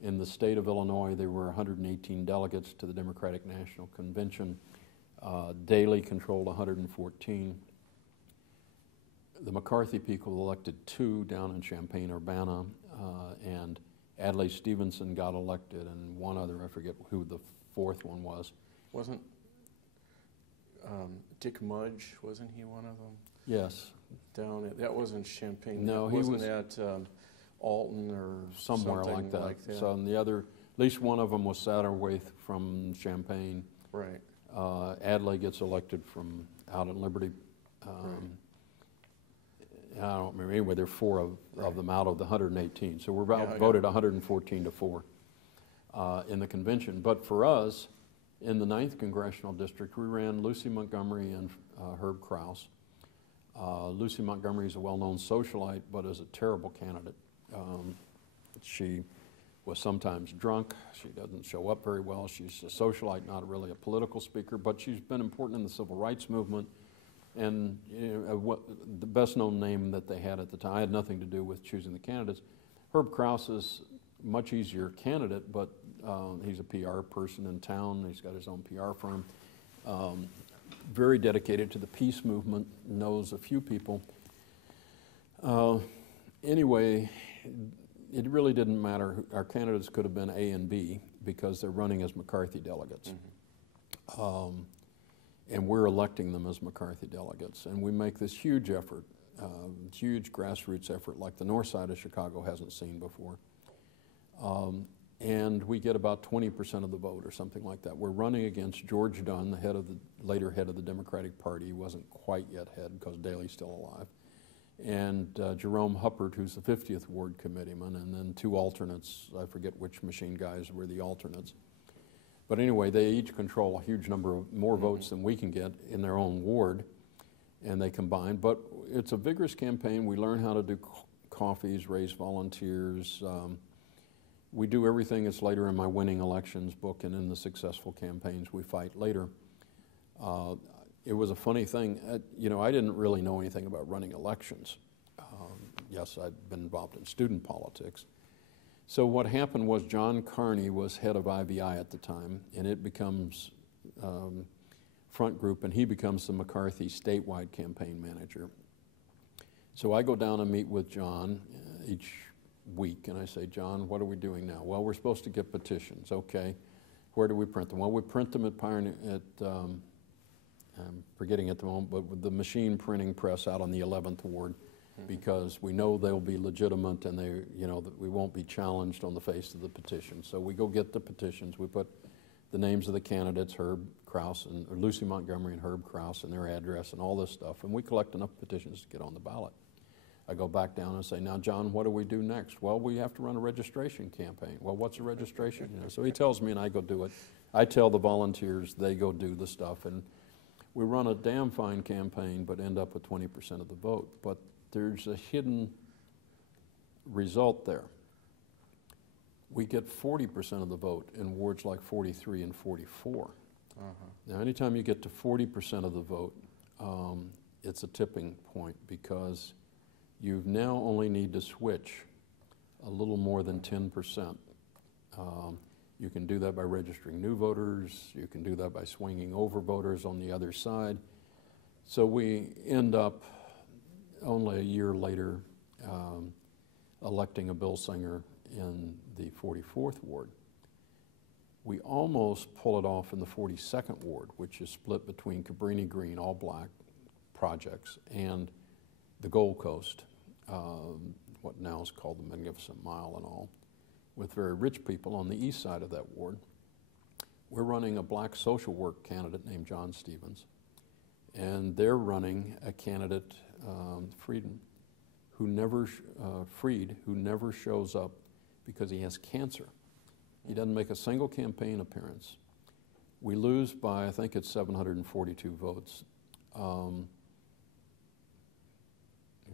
In the state of Illinois, there were 118 delegates to the Democratic National Convention. Daley controlled 114. The McCarthy people elected 2 down in Champaign-Urbana, and Adlai Stevenson got elected, and one other, I forget who the 4th one was. Wasn't Dick Mudge, wasn't he one of them? Yes. That wasn't Champaign. No, he wasn't was at Alton or somewhere like that. So and the other, at least one of them was Satterthwaite from Champaign. Right. Adlai gets elected from out in Liberty. Right. I don't remember, anyway, there are 4 of them out of the 118. So we're about voted 114 to 4 in the convention. But for us, in the 9th Congressional District, we ran Lucy Montgomery and Herb Krause. Lucy Montgomery is a well-known socialite, but is a terrible candidate. She was sometimes drunk. She doesn't show up very well. She's a socialite, not really a political speaker, but she's been important in the civil rights movement. And the best-known name that they had at the time, I had nothing to do with choosing the candidates. Herb Krause is a much easier candidate, but he's a PR person in town. He's got his own PR firm. Very dedicated to the peace movement, knows a few people. Anyway, it really didn't matter. Our candidates could have been A and B because they're running as McCarthy delegates. Mm-hmm. And we're electing them as McCarthy delegates. And we make this huge effort, huge grassroots effort like the north side of Chicago hasn't seen before. And we get about 20% of the vote or something like that. We're running against George Dunn, the later head of the Democratic Party. He wasn't quite yet head because Daley's still alive. And Jerome Huppert, who's the 50th Ward committeeman, and then 2 alternates. I forget which machine guys were the alternates. But anyway, they each control a huge number of more votes than we can get in their own ward, and they combine. But it's a vigorous campaign. We learn how to do coffees, raise volunteers. We do everything that's later in my Winning Elections book and in the Successful Campaigns We Fight Later. It was a funny thing. I didn't really know anything about running elections. Yes, I'd been involved in student politics. So what happened was John Carney was head of IVI at the time, and it becomes front group, and he becomes the McCarthy statewide campaign manager. So I go down and meet with John each week, and I say, John, what are we doing now? Well, we're supposed to get petitions. Okay. Where do we print them? Well, we print them at Pioneer, I'm forgetting at the moment, but with the machine printing press out on the 11th Ward, because we know they'll be legitimate and that we won't be challenged on the face of the petition. So we go get the petitions. We put the names of the candidates, Herb Krause or Lucy Montgomery and Herb Krause, and their address and all this stuff, and we collect enough petitions to get on the ballot. I go back down and say, now, John, what do we do next? Well, we have to run a registration campaign. Well, what's a registration? So he tells me, and I go do it. I tell the volunteers, they go do the stuff, and we run a damn fine campaign, but end up with 20% of the vote. But there's a hidden result there. We get 40% of the vote in wards like 43 and 44. Now, anytime you get to 40% of the vote, it's a tipping point because you now only need to switch a little more than 10%. You can do that by registering new voters. You can do that by swinging over voters on the other side. So we end up only a year later electing a Bill Singer in the 44th Ward. We almost pull it off in the 42nd Ward, which is split between Cabrini Green, all black projects, and the Gold Coast, what now is called the Magnificent Mile and all, with very rich people on the east side of that ward. We're running a black social work candidate named John Stevens, and they're running a candidate, Frieden, who never shows up because he has cancer. He doesn't make a single campaign appearance. We lose by, I think it's 742 votes.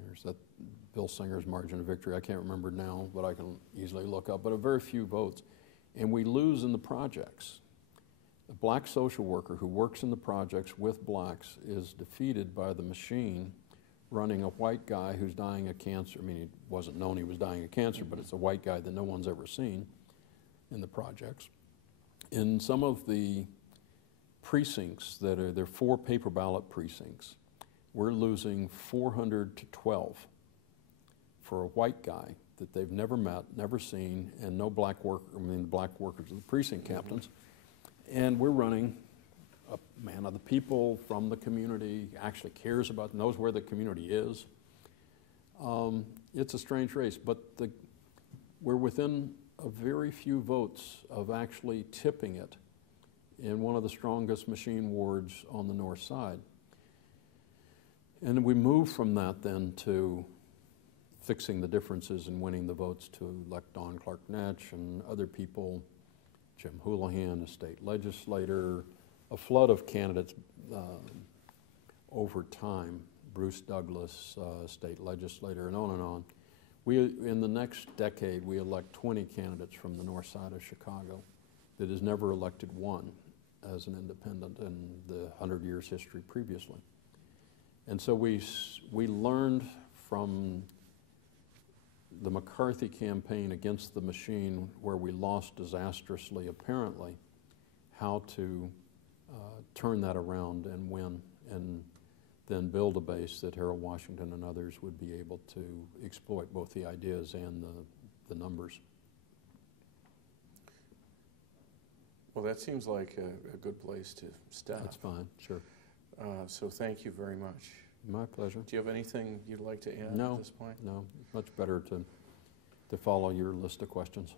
Here's that Bill Singer's margin of victory. I can't remember now, but I can easily look up, but a very few votes. And we lose in the projects. A black social worker who works in the projects with blacks is defeated by the machine running a white guy who's dying of cancer. I mean, it wasn't known he was dying of cancer, but it's a white guy that no one's ever seen in the projects. In some of the precincts that are, they're 4 paper ballot precincts, we're losing 400 to 12 for a white guy that they've never met, never seen, and no black work, I mean, the black workers are the precinct captains. And we're running a man of the people from the community, actually cares about, knows where the community is. It's a strange race, but we're within a very few votes of actually tipping it in one of the strongest machine wards on the north side. And we move from that then to fixing the differences and winning the votes to elect Don Clark Netsch and other people, Jim Houlihan, a state legislator, a flood of candidates over time, Bruce Douglas, state legislator, and on and on. In the next decade, we elect 20 candidates from the north side of Chicago that has never elected one as an independent in the 100 years history previously. And so we learned from the McCarthy campaign against the machine, where we lost disastrously apparently, how to turn that around and win, and then build a base that Harold Washington and others would be able to exploit both the ideas and the numbers. Well, that seems like a good place to stop. That's fine, sure. So thank you very much. My pleasure. Do you have anything you'd like to add No, at this point? no, much better to follow your list of questions.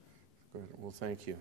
Good. Well, thank you.